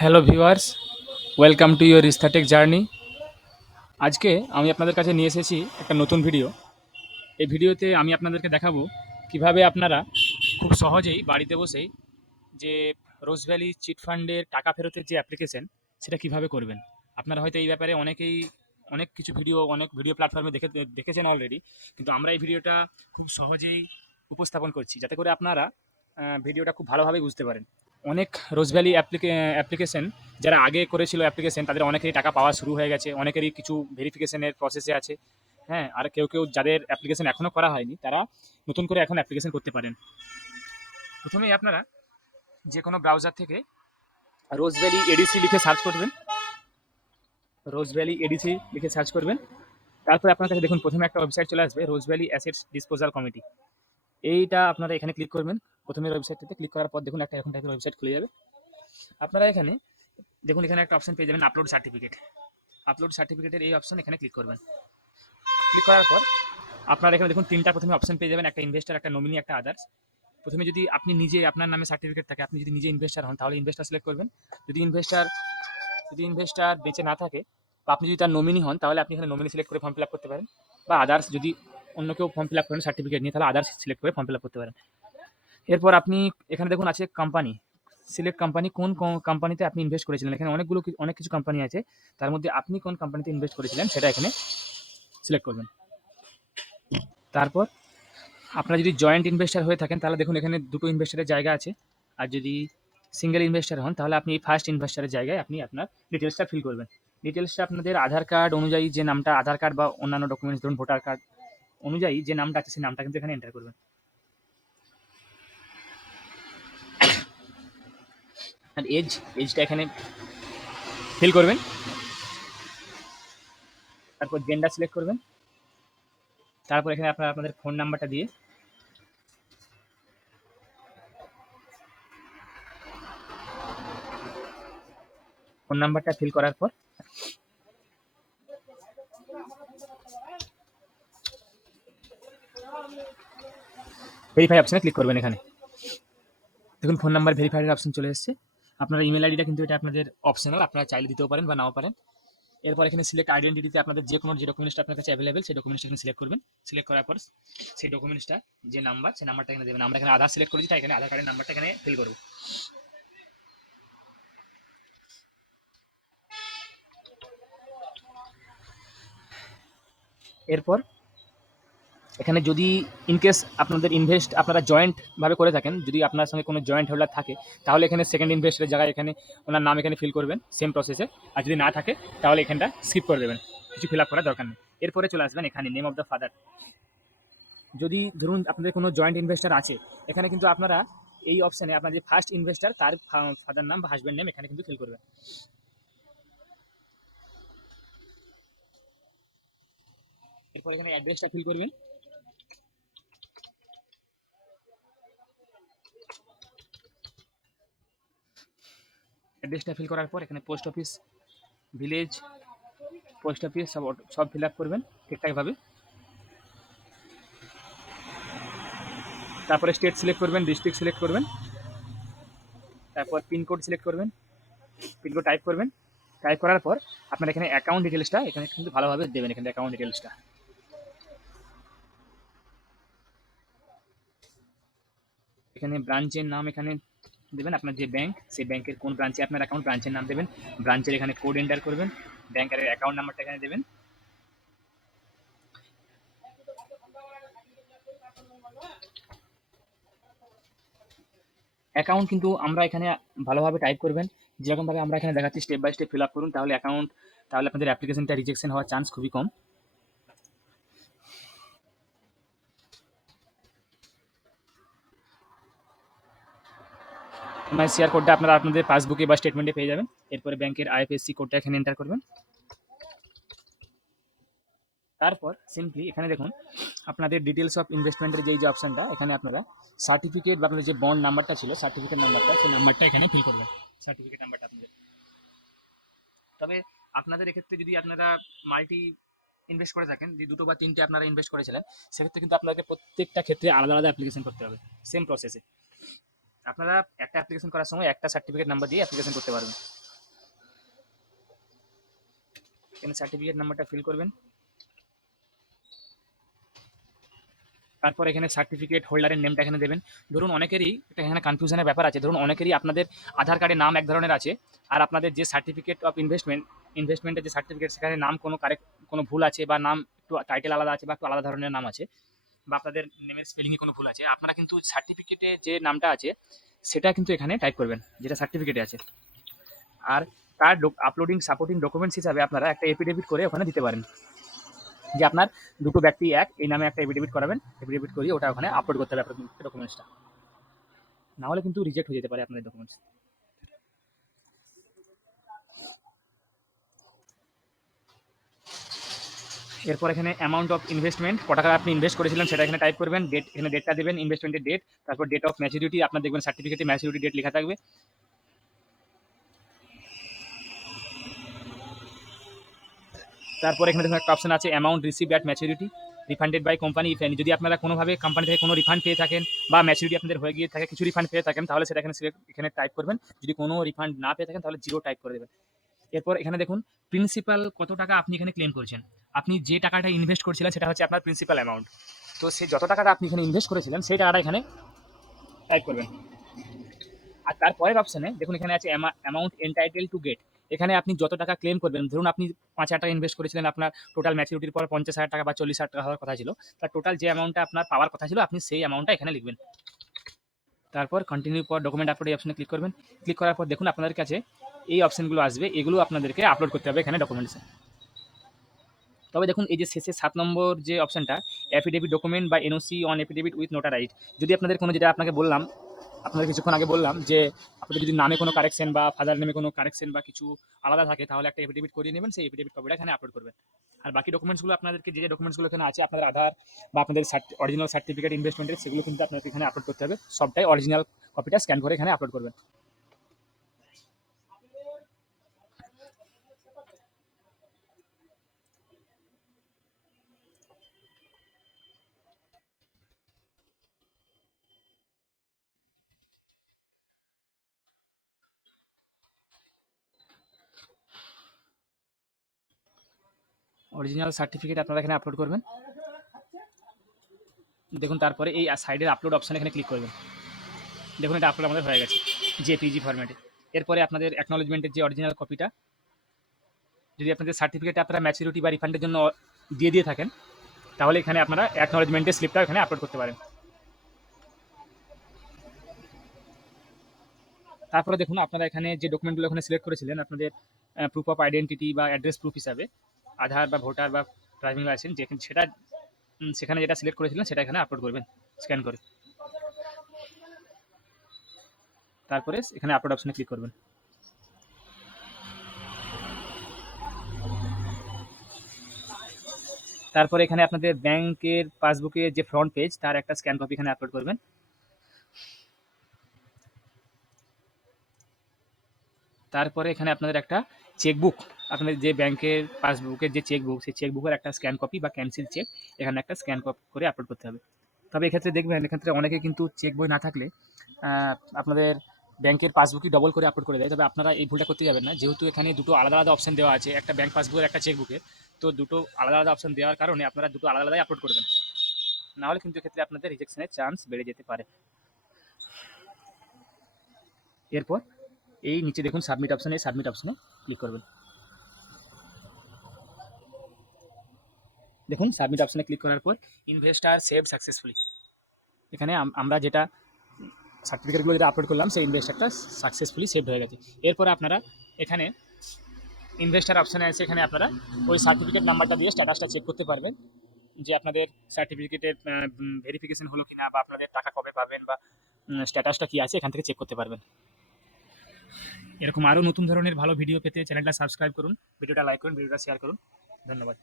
Hello viewers, welcome to your Ristatech journey. আজকে আমি আপনাদের কাছে নিয়ে এসেছি একটা নতুন ভিডিও। এই ভিডিওতে আমি আপনাদেরকে দেখাবো কীভাবে আপনারা খুব সহজেই বাড়িতে বসেই যে রোজ ভ্যালি চিট টাকা ফেরতের যে অ্যাপ্লিকেশন সেটা কীভাবে করবেন। আপনারা হয়তো এই ব্যাপারে অনেকেই অনেক কিছু ভিডিও, অনেক ভিডিও প্ল্যাটফর্মে দেখে, দেখেছেন অলরেডি কিন্তু আমরা এই ভিডিওটা খুব সহজেই উপস্থাপন করছি, যাতে করে আপনারা ভিডিওটা খুব ভালোভাবে বুঝতে পারেন। অনেক রোজ ভ্যালি অ্যাপ্লিকেশন যারা আগে করেছিল অ্যাপ্লিকেশন তাদের অনেকেরই টাকা পাওয়া শুরু হয়ে গেছে, অনেকেরই কিছু ভেরিফিকেশনের প্রসেসে আছে। হ্যাঁ আর কেউ কেউ যাদের অ্যাপ্লিকেশন এখনও করা হয়নি, তারা নতুন করে এখন অ্যাপ্লিকেশন করতে পারেন। প্রথমেই আপনারা যে কোনো ব্রাউজার থেকে রোজ ভ্যালি এডিসি লিখে সার্চ করবেন। রোজ ভ্যালি এডিসি লিখে সার্চ করবেন। তারপরে আপনার কাছে দেখুন, প্রথমে একটা ওয়েবসাইট চলে আসবে Rose Valley assets disposal committee এইটা আপনারা এখানে ক্লিক করবেন। প্রথমে ওয়েবসাইটটাতে ক্লিক করার পর দেখুন একটা এরকম টাইপের ওয়েবসাইট খুলে যাবে। আপনারা এখানে দেখুন এখানে একটা অপশন পেয়ে যাবেন আপলোড সার্টিফিকেট আপলোড সার্টিফিকেটের এই অপশন এখানে ক্লিক করবেন। ক্লিক করার পর আপনারা এখানে দেখুন তিনটা প্রথমে অপশন পেয়ে যাবেন, একটা ইনভেস্টার একটা নমিনি একটা আদার্স প্রথমে যদি আপনি নিজে আপনার নামে সার্টিফিকেট থাকে, আপনি যদি নিজে ইনভেস্টার হন, তাহলে ইনভেস্টার সিলেক্ট করবেন। যদি ইনভেস্টার যদি ইনভেস্টার বেঁচে না থাকে বা আপনি যদি তার নমিনি হন, তাহলে আপনি এখানে নমিনি সিলেক্ট করে ফর্ম ফিল আপ করতে পারেন। বা আদার্স যদি অন্য কেউ ফর্ম ফিল আপ করেন সার্টিফিকেট নিয়ে, তাহলে আদার্স সিলেক্ট করে ফর্ম ফিল আপ করতে পারেন। এরপর আপনি, এখানে দেখুন আছে কোম্পানি সিলেক্ট কোম্পানি কোন কোম্পানিতে আপনি ইনভেস্ট করেছিলেন? এখানে অনেকগুলো অনেক কিছু কোম্পানি আছে। তার মধ্যে আপনি কোন কোম্পানিতে ইনভেস্ট করেছিলেন সেটা এখানে সিলেক্ট করবেন। তারপর আপনারা যদি জয়েন্ট ইনভেস্টার হয়ে থাকেন, তাহলে দেখুন এখানে দুটো ইনভেস্টারের জায়গা আছে। আর যদি সিঙ্গেল ইনভেস্টার হন, তাহলে আপনি ফার্স্ট ইনভেস্টারের জায়গায় আপনি আপনার ডিটেলসটা ফিল করবেন। ডিটেলসটা আপনাদের আধার কার্ড অনুযায়ী যে নামটা, আধার কার্ড বা অন্যান্য ডকুমেন্টস ধরুন ভোটার কার্ড অনুযায়ী যে নামটা আছে, সেই নামটা কিন্তু এখানে এন্টার করবেন। আর এজ এজটা এখানে ফিল করবেন। তারপর জেন্ডার সিলেক্ট করবেন। তারপর এখানে আপনারা, আপনাদের ফোন নাম্বারটা দিয়ে। ফোন নাম্বারটা ফিল করার পর ভেরিফাই অপশনে ক্লিক করবেন এখানে। দেখুন ফোন নাম্বার ভেরিফাইড অপশন চলে এসেছে। আপনার ইমেল আইডিটা কিন্তু এটা আপনাদের অপশনাল আপনারা চাইলে দিতেও পারেন বা নাও পারেন। এরপর এখানে সিলেক্ট আইডেন্টিটিতে আপনাদের যে কোনো যে ডকুমেন্টসটা আপনার কাছে অ্যাভেলেবেল সেই ডকুমেন্টসটা এখানে সিলেক্ট করবেন। সিলেক্ট করার পর সেই ডকুমেন্টসটা যে নাম্বার সেই নাম্বারটা এখানে দেবেন। আমরা এখানে আধার সিলেক্ট করেছি, তাই এখানে আধার কার্ডের নাম্বারটা এখানে ফিল করব। এরপর এখানে যদি ইনকেস আপনাদের ইনভেস্ট আপনারা জয়েন্ট ভাবে করে থাকেন, যদি আপনার সঙ্গে কোনো জয়েন্ট হোল্ডার থাকে, তাহলে এখানে সেকেন্ড ইনভেস্টের জায়গায় এখানে ওনার নাম এখানে ফিল করবেন সেম প্রসেসে আর যদি না থাকে, তাহলে এখানটা স্কিপ করে দেবেন। কিছু ফিল আপ করার দরকার নেই। এরপরে চলে আসবেন এখানে নেম অফ দ্য ফাদার যদি ধরুন আপনাদের কোনো জয়েন্ট ইনভেস্টার আছে, এখানে কিন্তু আপনারা এই অপশানে আপনার যে ফার্স্ট ইনভেস্টার তার ফাদার নাম বা হাজব্যান্ড নেম এখানে কিন্তু ফিল করবেন। এরপর এখানে অ্যাড্রেসটা ফিল করবেন। অ্যাড্রেসটা ফিল করার পর এখানে post office village post office সব সব ফিল আপ করবেন ঠিকঠাকভাবে তারপরে স্টেট সিলেক্ট করবেন ডিস্ট্রিক্ট সিলেক্ট করবেন। তারপর পিনকোড সিলেক্ট করবেন পিনকোড টাইপ করবেন। টাইপ করার পর আপনার এখানে অ্যাকাউন্ট ডিটেলসটা এখানে কিন্তু ভালোভাবে দেবেন, এখানে অ্যাকাউন্ট ডিটেলসটা এখানে ব্রাঞ্চের নাম এখানে দেবেন। আপনার যে ব্যাংক সেই ব্যাংকের কোন ব্রাঞ্চে আপনার অ্যাকাউন্ট ব্রাঞ্চের নাম দেবেন। ব্রাঞ্চের এখানে কোড এন্টার করবেন। ব্যাংকের অ্যাকাউন্ট নাম্বারটা এখানে দেবেন। অ্যাকাউন্ট কিন্তু আমরা এখানে ভালোভাবে টাইপ করবেন। যেরকমভাবে আমরা এখানে দেখাচ্ছি step by step fill up করুন, তাহলে অ্যাকাউন্ট তাহলে আপনাদের অ্যাপ্লিকেশনটা রিজেকশন হওয়ার চান্স খুবই কম। শেয়ার কোডটা আপনারা আপনাদের পাসবুকে বা স্টেটমেন্টে পেয়ে যাবেন। এরপরে ব্যাংকের আইএফএসসি কোডটা এখানে এন্টার করবেন। তারপর সিম্পলি এখানে দেখুন, আপনাদের ডিটেলস অফ ইনভেস্টমেন্টের যেই যে অপশনটা এখানে আপনারা সার্টিফিকেট বা আপনাদের যে বন্ড নাম্বারটা ছিল সার্টিফিকেট নাম্বারটা সেই নাম্বারটা এখানে ফিল করবেন। সার্টিফিকেট নাম্বারটা আপনাদের। তবে আপনাদের এক্ষেত্রে যদি আপনারা মাল্টি ইনভেস্ট করে থাকেন যে দুটো বা তিনটে আপনারা ইনভেস্ট করেছিলেন, সেক্ষেত্রে কিন্তু আপনাকে প্রত্যেকটা ক্ষেত্রে আলাদা আলাদা অ্যাপ্লিকেশন করতে হবে। সেম প্রসেসে আপনারা একটা অ্যাপ্লিকেশন করার সময় একটা সার্টিফিকেট নাম্বার দিয়ে অ্যাপ্লিকেশন করতে পারবেন। এখানে সার্টিফিকেট নাম্বারটা ফিল করবেন। তারপর এখানে সার্টিফিকেট হোল্ডারের নেমটা এখানে দেবেন। ধরুন অনেকেরই এটা এখানে কনফিউশনের ব্যাপার আছে। ধরুন অনেকেরই আপনাদের আধার কার্ডে নাম এক ধরনের আছে আর আপনাদের যে সার্টিফিকেট অফ ইনভেস্টমেন্ট ইনভেস্টমেন্টের যে সার্টিফিকেট সেখানে নাম কোনো কারেক্ট কোনো ভুল আছে বা নাম একটু টাইটেল আলাদা আছে বা একটু আলাদা ধরনের নাম আছে। বা আপনাদের নেমের স্পেলিংয়ে কোনো ভুল আছে, আপনারা কিন্তু সার্টিফিকেটে যে নামটা আছে, সেটা কিন্তু এখানে টাইপ করবেন, যেটা সার্টিফিকেটে আছে। আর তার আপলোডিং সাপোর্টিং ডকুমেন্টস হিসাবে আপনারা একটা এফিডেভিট করে ওখানে দিতে পারেন। যে আপনার দুটো ব্যক্তি এক, এই নামে একটা এফিডেভিট করাবেন এফিডেভিট করিয়ে ওটা ওখানে আপলোড করতে হবে আপনার ডকুমেন্টসটা না হলে কিন্তু রিজেক্ট হয়ে যেতে পারে আপনাদের ডকুমেন্টস এরপর এখানে অ্যামাউন্ট অফ ইনভেস্টমেন্ট কত টাকা আপনি ইনভেস্ট করেছিলেন সেটা এখানে টাইপ করবেন ডেট এখানে ডেটটা দেবেন ইনভেস্টমেন্টের ডেট তারপর ডেট অফ ম্যাচুরিটি আপনার দেখবেন সার্টিফিকেটে ম্যাচুরিটি ডেট লেখা থাকবে। তারপর এখানে দেখুন একটা অপশন আছে amount receive at maturity refunded by company if যদি আপনারা কোনোভাবে কোম্পানি থেকে কোনো রিফান্ড পেয়ে থাকেন বা ম্যাচুরিটি আপনাদের হয়ে গিয়ে থাকে, কিছু রিফান্ড পেয়ে থাকেন, তাহলে সেটা এখানে এখানে টাইপ করবেন। যদি কোনো রিফান্ড না পেয়ে থাকেন, তাহলে জিরো টাইপ করে দেবেন। এরপর এখানে দেখুন প্রিন্সিপাল কত টাকা আপনি এখানে ক্লেম করেছেন। আপনি যে টাকাটা ইনভেস্ট করেছিলেন সেটা হচ্ছে আপনার প্রিন্সিপাল অ্যামাউন্ট তো সেই যত টাকাটা আপনি এখানে ইনভেস্ট করেছিলেন, সেই টাকাটা এখানে টাইপ করবেন। আর তারপরের অপশানে দেখুন, এখানে আছে অ্যামাউন্ট এন্টাইটেল টু গেট এখানে আপনি যত টাকা ক্লেম করবেন, ধরুন আপনি পাঁচ হাজার টাকা ইনভেস্ট করেছিলেন, আপনার টোটাল ম্যাচুরিটির পর পঞ্চাশ হাজার টাকা বা চল্লিশ হাজার টাকা হওয়ার কথা ছিল। তার টোটাল যে অ্যামাউন্টটা আপনার পাওয়ার কথা ছিল, আপনি সেই অ্যামাউন্টটা এখানে লিখবেন। তারপর কন্টিনিউ পর ডকুমেন্ট আপলোড এই অপশনে ক্লিক করবেন। ক্লিক করার পর দেখুন আপনাদের কাছে এই অপশানগুলো আসবে, এগুলো আপনাদেরকে আপলোড করতে হবে এখানে ডকুমেন্টসে তবে দেখুন, এই যে শেষে সাত নম্বর যে অপশানটা অ্যাফিডেভিট ডকুমেন্ট বা NOC on affidavit with notarized যদি আপনাদের কোনো যেটা আপনাকে বললাম আপনাদের কিছুক্ষণ আগে বললাম যে, আপনাদের যদি নামে কোনো কারেকশন বা ফাদার নামে কোনো কারেকশন বা কিছু আলাদা থাকে, তাহলে একটা এফিডেভিট করিয়ে নেবেন, সেই এফিডেভিট কপিটা এখানে আপলোড করবেন। আর বাকি ডকুমেন্টসগুলো আপনাদেরকে, যে যে ডকুমেন্টসগুলো এখানে আছে, আপনাদের আধার বা আপনাদের অরিজিনাল সার্টিফিকেট ইনভেস্টমেন্টের সেগুলো কিন্তু আপনাদের এখানে আপলোড করতে হবে। সবটাই অরিজিনাল কপিটা স্ক্যান করে এখানে আপলোড করবেন। অরিজিনাল সার্টিফিকেট আপনারা এখানে আপলোড করবেন। দেখুন, তারপরে এই সাইডের আপলোড অপশান এখানে ক্লিক করবেন। দেখুন, এটা আপলোড আমাদের হয়ে গেছে জেপিজি ফরম্যাটে এরপরে আপনাদের অ্যাকনোলজমেন্টের যে অরিজিনাল কপিটা যদি আপনাদের সার্টিফিকেট আপনারা ম্যাচুরিটি বা রিফান্ডের জন্য দিয়ে দিয়ে থাকেন, তাহলে এখানে আপনারা অ্যাকনোলজমেন্টের স্লিপটা এখানে আপলোড করতে পারেন। তারপরে দেখুন, আপনারা এখানে যে ডকুমেন্টগুলো এখানে সিলেক্ট করেছিলেন, আপনাদের প্রুফ অফ আইডেন্টিটি বা অ্যাড্রেস প্রুফ হিসাবে আধার বা ভোটার বা ড্রাইভিং লাইসেন্স যেখানে সেটা সেখানে যেটা সিলেক্ট করেছিলেন সেটা এখানে আপলোড করবেন স্ক্যান করে। তারপরে এখানে আপলোড অপশনে ক্লিক করবেন। তারপরে এখানে আপনাদের ব্যাংকের পাসবুকের যে ফ্রন্ট পেজ তার একটা স্ক্যান কপি এখানে আপলোড করবেন। তারপরে এখানে আপনাদের একটা চেকবুক আপনাদের যে ব্যাংকের পাসবুকের যে চেকবুক সেই চেকবুকের একটা স্ক্যান কপি বা ক্যান্সেল চেক এখানে একটা স্ক্যান কপি করে আপলোড করতে হবে। তবে এক্ষেত্রে দেখবেন এক্ষেত্রে অনেকে কিন্তু চেক বই না থাকলে আপনাদের ব্যাংকের পাসবুকই ডবল করে আপলোড করে দেয়। তবে আপনারা এই ভুলটা করতে যাবেন না। যেহেতু এখানে দুটো আলাদা আলাদা অপশন দেওয়া আছে, একটা ব্যাংক পাসবুকের একটা চেকবুকের তো দুটো আলাদা আলাদা অপশন দেওয়ার কারণে আপনারা দুটো আলাদা আলাদাই আপলোড করবেন। না হলে কিন্তু এক্ষেত্রে আপনাদের রিজেকশনের চান্স বেড়ে যেতে পারে। এরপর এই নিচে দেখুন সাবমিট অপশনে সাবমিট অপশানে ক্লিক করবেন। দেখুন সাবমিট অপশানে ক্লিক করার পর ইনভেস্টার সেভ সাকসেসফুলি এখানে আমরা যেটা সার্টিফিকেটগুলো যেটা আপলোড করলাম, সেই ইনভেস্টারটা সাকসেসফুলি সেভ হয়ে গেছে। এরপর আপনারা এখানে ইনভেস্টার অপশানে আছে এখানে আপনারা ওই সার্টিফিকেট নাম্বারটা দিয়ে স্ট্যাটাসটা চেক করতে পারবেন, যে আপনাদের সার্টিফিকেটের ভেরিফিকেশন হলো কিনা বা আপনাদের টাকা কবে পাবেন বা স্ট্যাটাসটা কি আছে, এখান থেকে চেক করতে পারবেন। এরকম আরও নতুন ধরনের ভালো ভিডিও পেতে চ্যানেলটা সাবস্ক্রাইব করুন ভিডিওটা লাইক করুন ভিডিওটা শেয়ার করুন। ধন্যবাদ।